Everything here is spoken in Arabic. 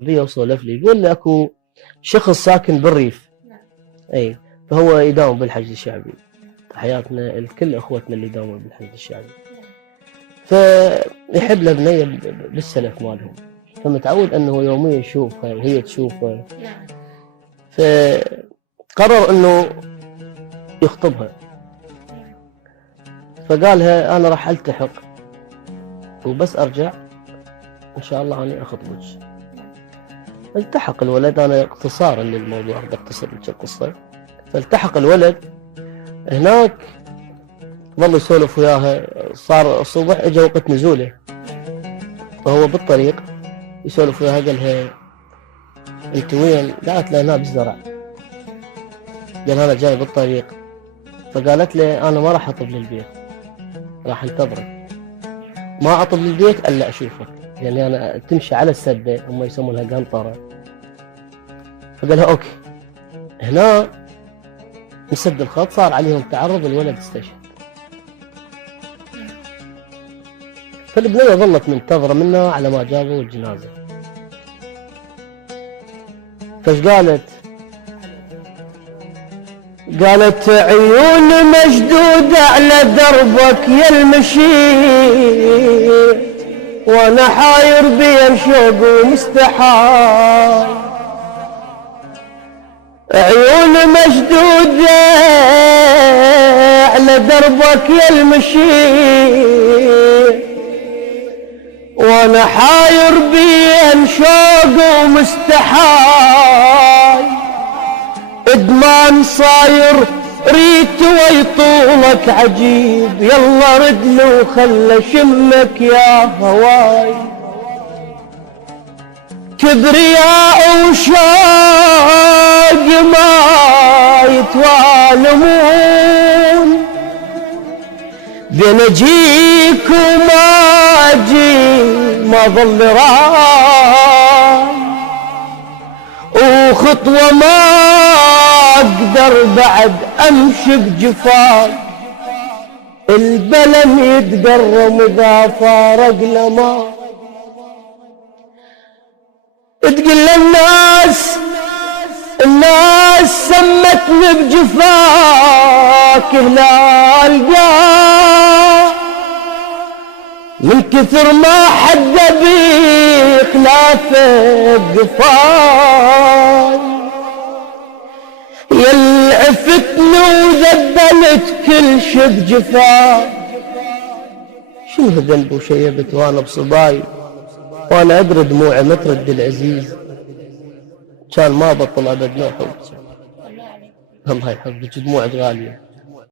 بي وسولف لي، يقول لي اكو شخص ساكن بالريف، اي فهو يداوم بالحشد الشعبي. حياتنا الكل اخوتنا اللي يداومون بالحشد الشعبي، فيحب له بنيه بالسلف مالهم، فمتعود انه يوميا يشوفها وهي تشوفه، فقرر انه يخطبها. فقالها انا راح التحق وبس ارجع ان شاء الله اني اخطبك. التحق الولد، انا اختصارا للموضوع بختصر لك القصه. فالتحق الولد هناك، ظل يسولف وياها، صار الصبح اجى وقت نزوله، فهو بالطريق يسولف وياها، قال لها انت وين؟ قالت له انا بالزرع. قال انا جاي بالطريق. فقالت له انا ما راح اطب للبيت، راح انتظرك، ما اطب للبيت الا اشوفك، يعني انا تمشي على السده، هم يسمونها قنطره. فقال لها اوكي. هنا نسد الخط، صار عليهم تعرض، الولد استشهد. فالبنيه ظلت منتظره منه على ما جابوا الجنازه. فايش قالت؟ قالت عيون مشدودة على دربك يا المشي، وانا حاير بين شوق ومستحار. عيون مشدودة على دربك يا المشي، وانا حاير بين شوق ومستحار. ادمان صاير ريت ويطولك عجيب، يلا ردني وخلى شمك يا هواي. كبرياء وشوق ما يتوالمون، بين اجيك وما اجي ما ظل راي، وخطوة ما اقدر بعد امشي بجفاك. البلم يتقرم اذا فارق لما تقول الناس سمتني بجفاك هلال قاع، من كثر ما حد بخلافك قفاي. يل عفتني وذبلت كل شي بجفاك. شنو ذنب وشيبت وانا بصباي، وانا ادري دموعي ما ترد العزيز، كان ما بطل ابد نوح. الله يحفظك، دموعك غاليه.